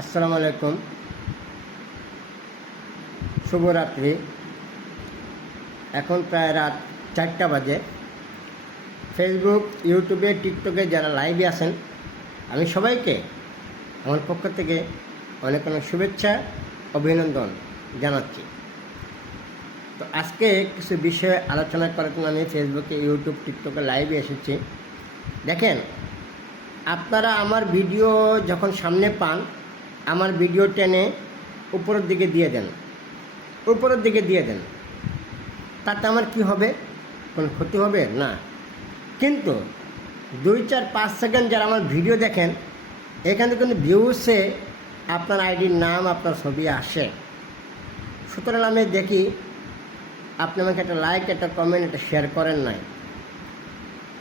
আসসালামু আলাইকুম, শুভরাত্রি। এখন প্রায় রাত 4টা বাজে। ফেসবুক, ইউটিউবে, টিকটকে যারা লাইভে আছেন, আমি সবাইকে আমার পক্ষ থেকে অনেক অনেক শুভেচ্ছা, অভিনন্দন জানাচ্ছি। তো আজকে কিছু বিষয়ে আলোচনা করার জন্য আমি ফেসবুকে, ইউটিউব, টিকটকে লাইভে এসেছি। দেখেন, আপনারা আমার ভিডিও যখন সামনে পান, আমার ভিডিও টেনে উপরের দিকে দিয়ে দেন, তাতে আমার কি হবে? কোনো ক্ষতি হবে না। কিন্তু 2-4-5 সেকেন্ড যারা আমার ভিডিও দেখেন, এখানে কিন্তু ভিউসে আপনার আইডির নাম, আপনার ছবি আসে। সুতরাং আমি দেখি আপনি আমাকে একটা লাইক, একটা কমেন্ট, একটা শেয়ার করেন নাই।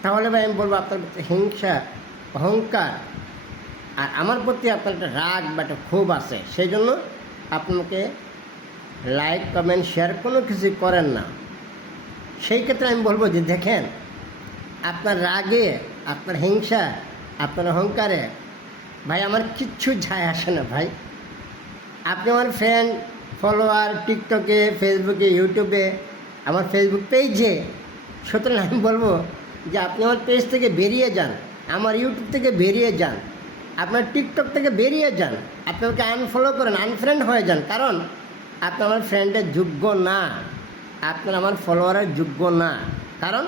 তাহলে ভাই আমি বলবো আপনার প্রতি হিংসা, অহংকার আর আমার প্রতি আপনার একটা রাগ বা একটা ক্ষোভ আছে। সেই জন্য আপনাকে লাইক, কমেন্ট, শেয়ার কোনো কিছু করেন না। সেই ক্ষেত্রে আমি বলবো যে দেখেন, আপনার রাগে, আপনার হিংসা, আপনার অহংকারে ভাই আমার কিচ্ছু যায় আসে না। ভাই আপনি আমার ফ্রেন্ড, ফলোয়ার, টিকটকে, ফেসবুকে, ইউটিউবে, আমার ফেসবুক পেজে। সুতরাং আমি বলবো যে আপনি আমার পেজ থেকে বেরিয়ে যান, আমার ইউটিউব থেকে বেরিয়ে যান, আপনার টিকটক থেকে বেরিয়ে যান, আপনি আমাকে আনফলো করেন, আনফ্রেন্ড হয়ে যান। কারণ আপনি আমার ফ্রেন্ডের যোগ্য না, আপনার আমার ফলোয়ারের যোগ্য না। কারণ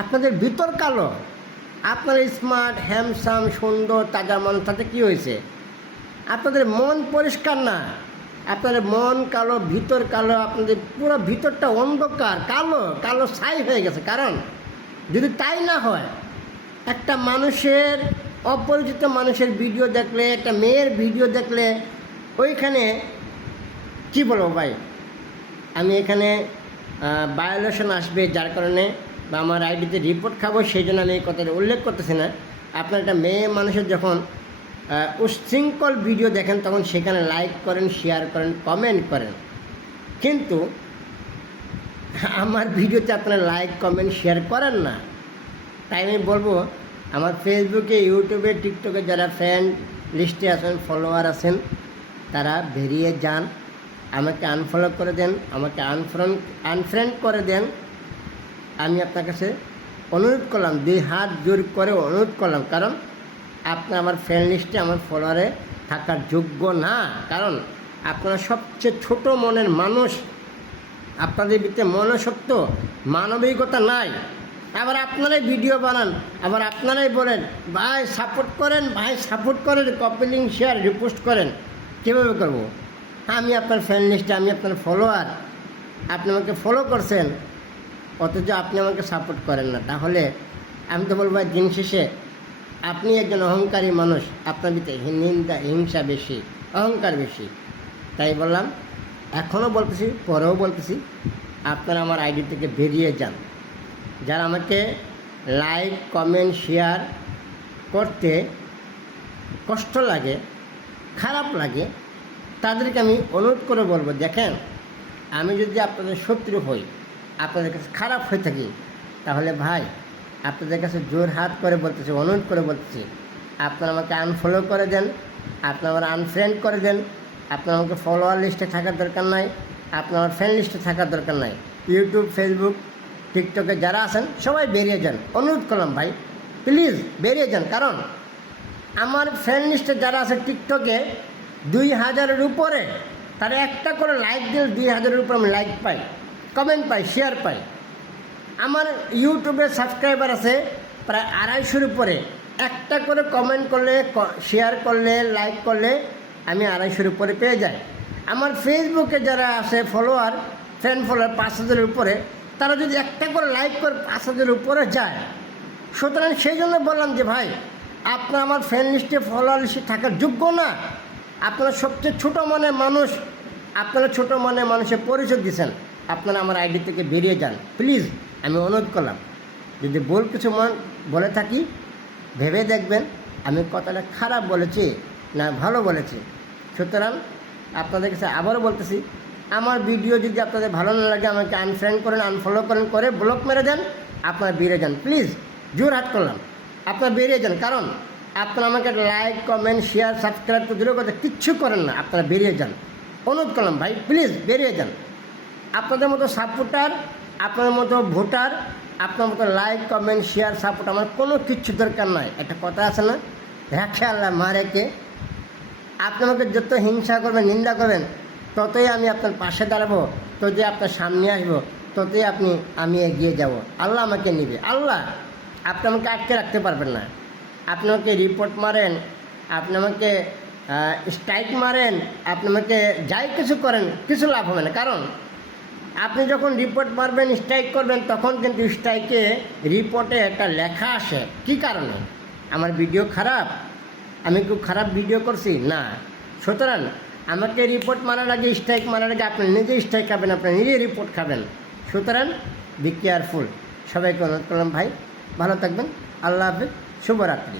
আপনাদের ভিতর কালো, আপনার স্মার্ট, হ্যান্ডসাম, সুন্দর, তাজা মন, তাতে কী হয়েছে? আপনাদের মন পরিষ্কার না, আপনাদের মন কালো, ভিতর কালো, আপনাদের পুরো ভিতরটা অন্ধকার, কালো কালো ছাই হয়ে গেছে। কারণ যদি তাই না হয়, একটা মানুষের, অপরিচিত মানুষের ভিডিও দেখলে, একটা মেয়ের ভিডিও দেখলে, ওইখানে কী বলবো ভাই, আমি এখানে ভায়োলেশন আসবে, যার কারণে বা আমার আইডিতে রিপোর্ট খাবো, সেই জন্য আমি এই কথাটা উল্লেখ করতেছি না। আপনার একটা মেয়ে মানুষের যখন উচ্ছৃঙ্খল ভিডিও দেখেন, তখন সেখানে লাইক করেন, শেয়ার করেন, কমেন্ট করেন। কিন্তু আমার ভিডিওতে আপনারা লাইক, কমেন্ট, শেয়ার করেন না। তাই আমি বলবো, আমার ফেসবুকে, ইউটিউবে, টিকটকে যারা ফ্রেন্ড লিস্টে আছেন, ফলোয়ার আছেন, তারা বেরিয়ে যান, আমাকে আনফলো করে দেন, আমাকে আনফ্রেন্ড করে দেন। আমি আপনার কাছে অনুরোধ করলাম, 2 হাত জোর করে অনুরোধ করলাম। কারণ আপনি আমার ফ্রেন্ড লিস্টে, আমার ফলোয়ারে থাকার যোগ্য না। কারণ আপনারা সবচেয়ে ছোট মনের মানুষ, আপনাদের ভিতরে মনসত্ব, মানবিকতা নাই। আবার আপনারাই ভিডিও বানান, আবার আপনারাই বলেন ভাই সাপোর্ট করেন, কপি লিঙ্ক, শেয়ার, রিপোস্ট করেন। কীভাবে করবো? আমি আপনার ফ্রেন্ড লিস্টে, আমি আপনার ফলোয়ার, আপনি আমাকে ফলো করছেন, অথচ আপনি আমাকে সাপোর্ট করেন না। তাহলে আমি তো বলবো দিন শেষে আপনি একজন অহংকারী মানুষ, আপনার ভিতরে নিন্দা, হিংসা বেশি, অহংকার বেশি। তাই বললাম, এখনও বলতেছি, পরেও বলতেছি, আপনারা আমার আইডি থেকে বেরিয়ে যান। যারা আমাকে লাইক, কমেন্ট, শেয়ার করতে কষ্ট লাগে, খারাপ লাগে, তাদেরকে আমি অনুরোধ করে বলবো, দেখেন, আমি যদি আপনাদের শত্রু হই, আপনাদের কাছে খারাপ হয়ে থাকি, তাহলে ভাই আপনাদের কাছে জোর হাত করে বলতেছি, অনুরোধ করে বলতেছি, আপনারা আমাকে আনফলো করে দেন, আপনারা আমার আনফ্রেন্ড করে দেন। আপনার আমাকে ফলোয়ার লিস্টে থাকার দরকার নাই, আপনার আমার ফ্রেন্ড লিস্টে থাকার দরকার নাই। ইউটিউব, ফেসবুক, টিকটকে যারা আছেন সবাই বেরিয়ে যান, অনুরোধ করলাম ভাই, প্লিজ বেরিয়ে যান। কারণ আমার ফ্রেন্ড লিস্টে যারা আছে টিকটকে 2000-এর উপরে, তারা একটা করে লাইক দিলে 2000-এর উপরে আমি লাইক পাই, কমেন্ট পাই, শেয়ার পাই। আমার ইউটিউবে সাবস্ক্রাইবার আছে প্রায় 250-এর উপরে, একটা করে কমেন্ট করলে, শেয়ার করলে, লাইক করলে আমি 250-এর উপরে পেয়ে যাই। আমার ফেসবুকে যারা আছে ফলোয়ার, ফ্রেন্ড ফলোয়ার 5000-এর উপরে, তারা যদি একটা করে লাইক করে 5000-এর উপরে যায়। সুতরাং সেই জন্য বললাম যে ভাই, আপনার আমার ফ্রেন্ড লিস্টে, ফলোয়ার লিস্টে থাকার যোগ্য না। আপনারা সবচেয়ে ছোটো মনের মানুষ, আপনারা ছোটো মনের মানুষের পরিচয় দিচ্ছেন। আপনারা আমার আইডি থেকে বেরিয়ে যান প্লিজ, আমি অনুরোধ করলাম। যদি ভুল কিছু বলে থাকি, ভেবে দেখবেন আমি কথাটা খারাপ বলেছি না ভালো বলেছি। সুতরাং আপনাদের কাছে আবারও বলতেছি, আমার ভিডিও যদি আপনাদের ভালো না লাগে, আমাকে আনফ্রেন্ড করেন, আনফলো করেন, করে ব্লক মেরে দেন, আপনারা বেরিয়ে যান প্লিজ, জোর হাত করলাম, আপনারা বেরিয়ে যান। কারণ আপনারা আমাকে লাইক কমেন্ট শেয়ার সাবস্ক্রাইব তো দূরের কথা কিচ্ছু করেন না, আপনারা বেরিয়ে যান। অনুরোধ করলাম ভাই, প্লিজ বেরিয়ে যান। আপনাদের মতো সাপোর্টার, আপনাদের মতো ভোটার, আপনার মতো লাইক কমেন্ট শেয়ার সাপোর্ট আমার কোনো কিচ্ছু দরকার নয়। একটা কথা আছে না, রাখে আল্লাহ মারেকে। আপনি আমাকে যত হিংসা করবেন, নিন্দা করবেন, ততই আমি আপনার পাশে দাঁড়াবো, ততই আপনার সামনে আসবো, ততই আমি এগিয়ে যাব। আল্লাহ আমাকে নিবে। আল্লাহ, আপনি আমাকে আটকে রাখতে পারবেন না। আপনি আমাকে রিপোর্ট মারেন, আপনি আমাকে স্ট্রাইক মারেন, আপনি আমাকে যাই কিছু করেন, কিছু লাভ হবে না। কারণ আপনি যখন রিপোর্ট মারবেন, স্ট্রাইক করবেন, তখন কিন্তু স্ট্রাইকে রিপোর্টে একটা লেখা আসে। কী কারণে? আমার ভিডিও খারাপ, আমি খুব খারাপ ভিডিও করছি না। সুতরাং আমাকে রিপোর্ট মারার আগে, স্ট্রাইক মারার আগে আপনি নিজে স্ট্রাইক খাবেন, আপনি নিজে রিপোর্ট খাবেন। সুতরাং বি কেয়ারফুল। সবাইকে অনুরোধ করলাম ভাই, ভালো থাকবেন। আল্লাহ হাফেজ, শুভরাত্রি।